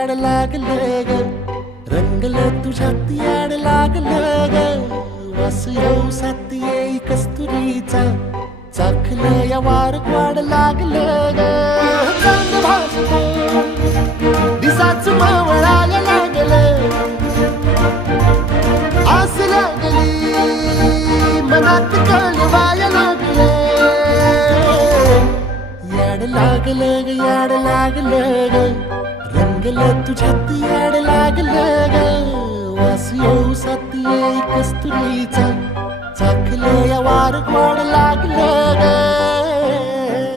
याड लागलं ग, रंगलं तुझ्यात याड लागलं ग. वास येऊ साथ येई कस्तुरीचा, चाखलं या वार वाढ लागलं ग. चांद भासलं दिसाच मावळायला लागलं, आस लागली मनात कळवायला लागलं. याड लागलं ग, याड लागलं ग, रंगलं तुझ्यात याड लागलं ग. वास येऊ साथ येई कस्तुरीचा, चाखलं या वार वाढ लागलं